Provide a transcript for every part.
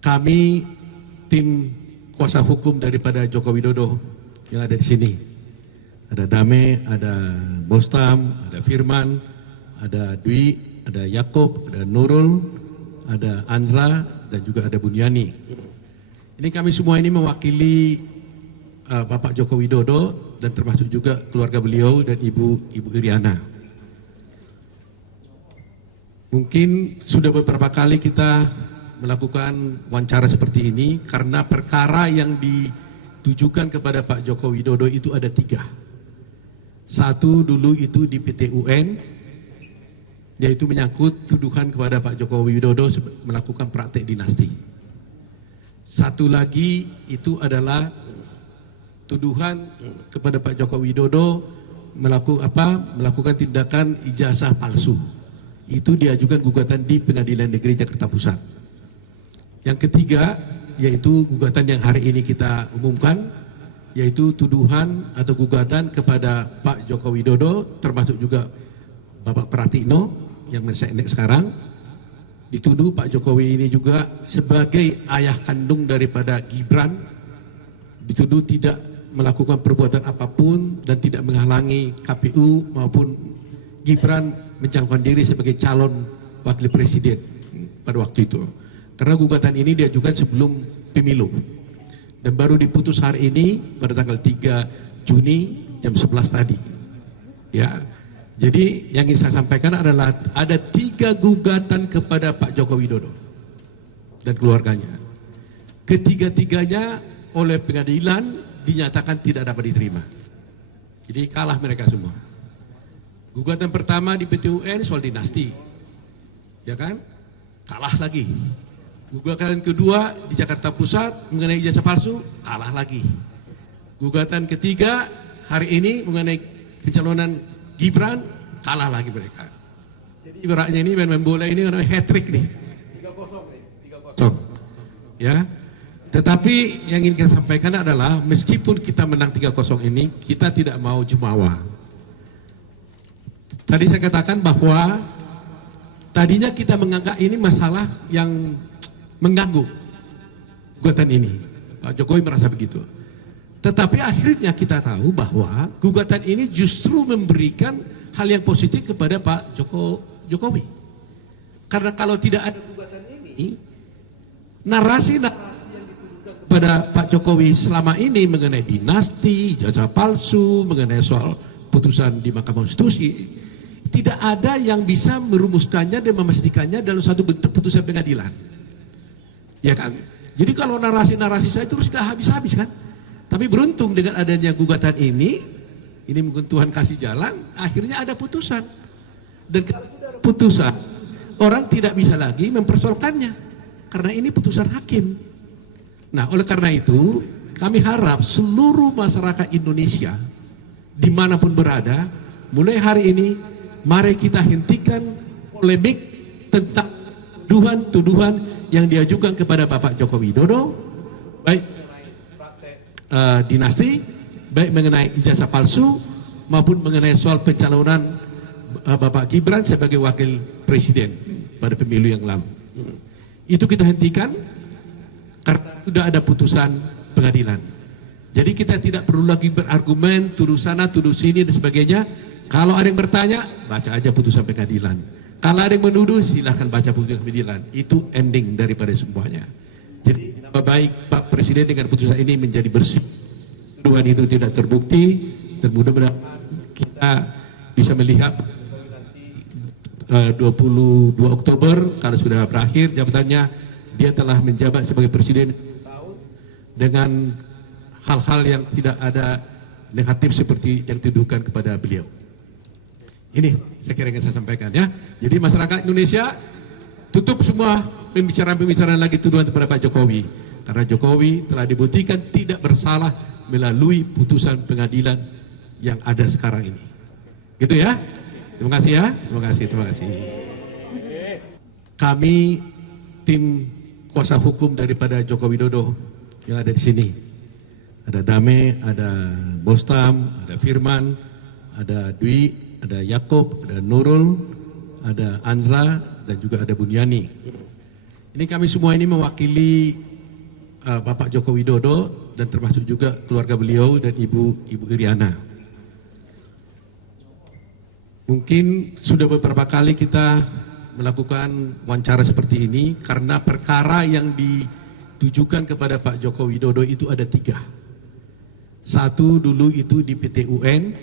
Kami tim kuasa hukum daripada Joko Widodo yang ada di sini. Ada Dame, ada Bostam, ada Firman, ada Dwi, ada Yakob, ada Nurul, ada Andra, dan juga ada Bunyani. Ini kami semua ini mewakili Bapak Joko Widodo dan termasuk juga keluarga beliau dan Ibu Iriana. Mungkin sudah beberapa kali kita melakukan wawancara seperti ini karena perkara yang ditujukan kepada Pak Joko Widodo itu ada 3. Satu dulu itu di PT UN, yaitu menyangkut tuduhan kepada Pak Joko Widodo melakukan praktek dinasti. Satu lagi itu adalah tuduhan kepada Pak Joko Widodo melakukan tindakan ijazah palsu. Itu diajukan gugatan di Pengadilan Negeri Jakarta Pusat. Yang ketiga yaitu gugatan yang hari ini kita umumkan, yaitu tuduhan atau gugatan kepada Pak Joko Widodo termasuk juga Bapak Pratikno yang menseknek sekarang. Dituduh Pak Jokowi ini juga sebagai ayah kandung daripada Gibran, dituduh tidak melakukan perbuatan apapun dan tidak menghalangi KPU maupun Gibran mencalonkan diri sebagai calon wakil presiden pada waktu itu. Karena gugatan ini diajukan sebelum pemilu dan baru diputus hari ini pada tanggal 3 Juni jam 11 tadi. Ya, jadi yang ingin saya sampaikan adalah ada 3 gugatan kepada Pak Joko Widodo dan keluarganya. Ketiga-tiganya oleh pengadilan dinyatakan tidak dapat diterima. Jadi kalah mereka semua. Gugatan pertama di PT UN soal dinasti, ya kan? Kalah lagi. Gugatan kedua di Jakarta Pusat mengenai ijazah palsu, kalah lagi. Gugatan ketiga hari ini mengenai pencalonan Gibran, kalah lagi mereka. Jadi ibaratnya ini main bola ini hat-trick nih. 3-0. Ya. Tetapi yang ingin kita sampaikan adalah meskipun kita menang 3-0 ini, kita tidak mau jumawa. Tadi saya katakan bahwa tadinya kita menganggap ini masalah yang mengganggu gugatan ini. Pak Jokowi merasa begitu. Tetapi akhirnya kita tahu bahwa gugatan ini justru memberikan hal yang positif kepada Pak Jokowi. Karena kalau tidak ada gugatan ini, narasi yang ditujukan kepada Pak Jokowi selama ini mengenai dinasti, ijazah palsu, mengenai soal putusan di Mahkamah Konstitusi, tidak ada yang bisa merumuskannya dan memastikannya dalam satu bentuk putusan pengadilan. Ya kan? Jadi kalau narasi-narasi saya terus gak habis-habis kan? Tapi beruntung dengan adanya gugatan ini mungkin Tuhan kasih jalan, akhirnya ada putusan. Dan kalau sudah ada putusan, orang tidak bisa lagi mempersoalkannya. Karena ini putusan hakim. Nah, oleh karena itu, kami harap seluruh masyarakat Indonesia, dimanapun berada, mulai hari ini, mari kita hentikan polemik tentang tuduhan-tuduhan yang diajukan kepada Bapak Joko Widodo, baik dinasti, baik mengenai ijazah palsu, maupun mengenai soal pencalonan Bapak Gibran sebagai wakil presiden pada pemilu yang lalu. Itu kita hentikan karena sudah ada putusan pengadilan. Jadi kita tidak perlu lagi berargumen, tuduh sana, tuduh sini dan sebagainya. Kalau ada yang bertanya, baca aja putusan pengadilan. Kalau ada yang menuduh, silahkan baca putusan pengadilan. Itu ending daripada semuanya. Jadi nama baik Pak Presiden dengan putusan ini menjadi bersih. Tuduhan itu tidak terbukti. Dan mudah-mudahan kita bisa melihat 22 Oktober kalau sudah berakhir jabatannya, dia telah menjabat sebagai Presiden dengan hal-hal yang tidak ada negatif seperti yang dituduhkan kepada beliau. Ini saya kira yang saya sampaikan ya. Jadi masyarakat Indonesia tutup semua pembicaraan-pembicaraan lagi tuduhan kepada Pak Jokowi. Karena Jokowi telah dibuktikan tidak bersalah melalui putusan pengadilan yang ada sekarang ini. Gitu ya. Terima kasih ya. Terima kasih. Kami tim kuasa hukum daripada Joko Widodo yang ada di sini. Ada Dame, ada Bostam, ada Firman, ada Dwi, ada Yakob, ada Nurul, ada Andra, dan juga ada Bunyani. Ini kami semua ini mewakili Bapak Joko Widodo dan termasuk juga keluarga beliau dan Ibu Iriana. Mungkin sudah beberapa kali kita melakukan wawancara seperti ini karena perkara yang ditujukan kepada Pak Joko Widodo itu ada 3. Satu dulu itu di PT UN,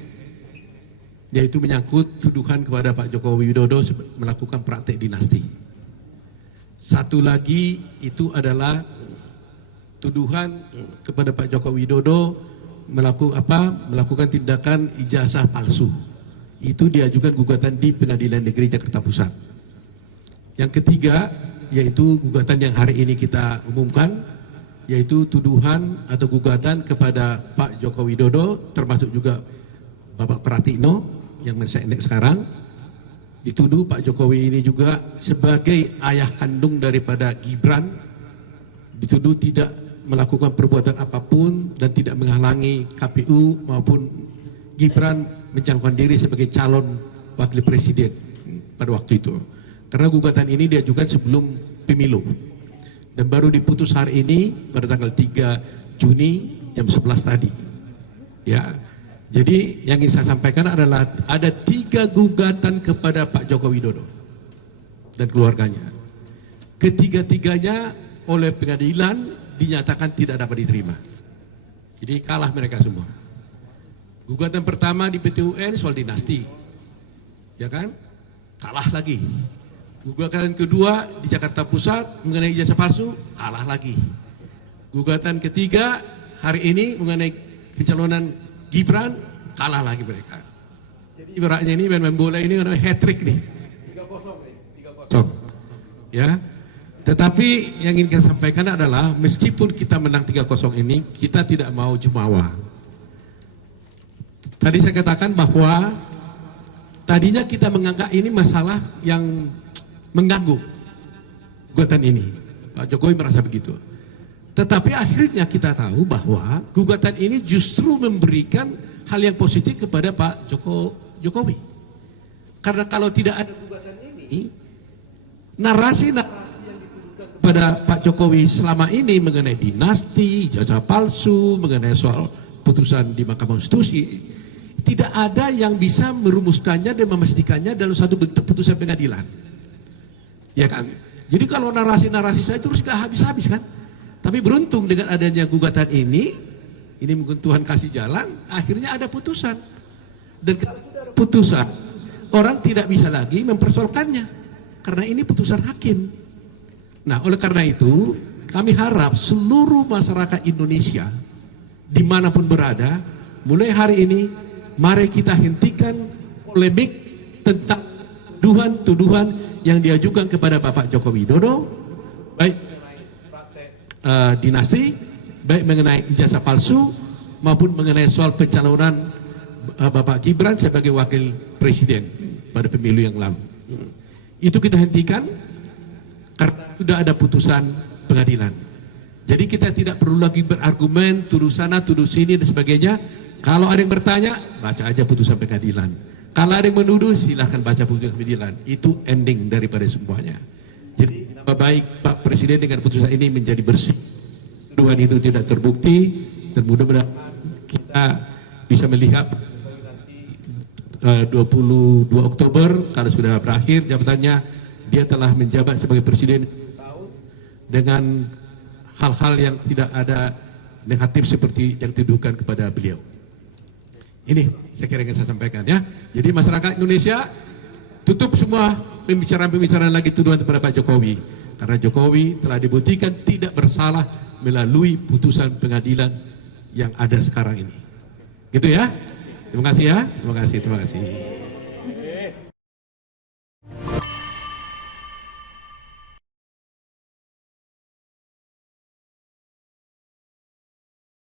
yaitu menyangkut tuduhan kepada Pak Joko Widodo melakukan praktek dinasti. Satu lagi itu adalah tuduhan kepada Pak Joko Widodo melakukan tindakan ijazah palsu. Itu diajukan gugatan di Pengadilan Negeri Jakarta Pusat. Yang ketiga yaitu gugatan yang hari ini kita umumkan, yaitu tuduhan atau gugatan kepada Pak Joko Widodo termasuk juga Bapak Pratikno yang masih sekarang. Dituduh Pak Jokowi ini juga sebagai ayah kandung daripada Gibran, dituduh tidak melakukan perbuatan apapun dan tidak menghalangi KPU maupun Gibran mencalonkan diri sebagai calon wakil presiden pada waktu itu. Karena gugatan ini diajukan sebelum pemilu dan baru diputus hari ini pada tanggal 3 Juni jam 11 tadi. Ya. Jadi yang ingin saya sampaikan adalah ada 3 gugatan kepada Pak Joko Widodo dan keluarganya. Ketiga-tiganya oleh pengadilan dinyatakan tidak dapat diterima. Jadi kalah mereka semua. Gugatan pertama di PT UN soal dinasti, ya kan? Kalah lagi. Gugatan kedua di Jakarta Pusat mengenai ijazah palsu, kalah lagi. Gugatan ketiga hari ini mengenai pencalonan Gibran, kalah lagi mereka. Jadi ibaratnya ini main bola ini hat-trick nih. 3-0. Ya. Tetapi yang ingin saya sampaikan adalah meskipun kita menang 3-0 ini, kita tidak mau jumawa. Tadi saya katakan bahwa tadinya kita menganggap ini masalah yang mengganggu gugatan ini. Pak Jokowi merasa begitu. Tetapi akhirnya kita tahu bahwa gugatan ini justru memberikan hal yang positif kepada Pak Jokowi. Karena kalau tidak ada gugatan ini, narasi yang dituduhkan kepada Pak Jokowi selama ini mengenai dinasti, ijazah palsu, mengenai soal putusan di Mahkamah Konstitusi, tidak ada yang bisa merumuskannya dan memastikannya dalam satu bentuk putusan pengadilan. Ya kan? Jadi kalau narasi-narasi saya terus gak habis-habis kan? Tapi beruntung dengan adanya gugatan ini mungkin Tuhan kasih jalan, akhirnya ada putusan. Dan kalau sudah ada putusan, orang tidak bisa lagi mempersoalkannya. Karena ini putusan hakim. Nah, oleh karena itu, kami harap seluruh masyarakat Indonesia, dimanapun berada, mulai hari ini, mari kita hentikan polemik tentang tuduhan-tuduhan yang diajukan kepada Bapak Joko Widodo, baik dinasti, baik mengenai ijazah palsu maupun mengenai soal pencalonan Bapak Gibran sebagai wakil presiden pada pemilu yang lalu. Itu kita hentikan karena sudah ada putusan pengadilan. Jadi kita tidak perlu lagi berargumen tuduh sana, tuduh sini dan sebagainya. Kalau ada yang bertanya, baca aja putusan pengadilan. Kalau ada yang menuduh, silahkan baca putusan pengadilan. Itu ending daripada semuanya. Jadi nama baik Pak Presiden dengan putusan ini menjadi bersih. Tuduhan itu tidak terbukti, dan mudah-mudahan kita bisa melihat 22 Oktober kalau sudah berakhir jabatannya, dia telah menjabat sebagai presiden dengan hal-hal yang tidak ada negatif seperti yang dituduhkan kepada beliau. Ini saya kira yang saya sampaikan ya. Jadi masyarakat Indonesia tutup semua pembicaraan-pembicaraan lagi tuduhan kepada Pak Jokowi. Karena Jokowi telah dibuktikan tidak bersalah melalui putusan pengadilan yang ada sekarang ini. Gitu ya. Terima kasih ya. Terima kasih.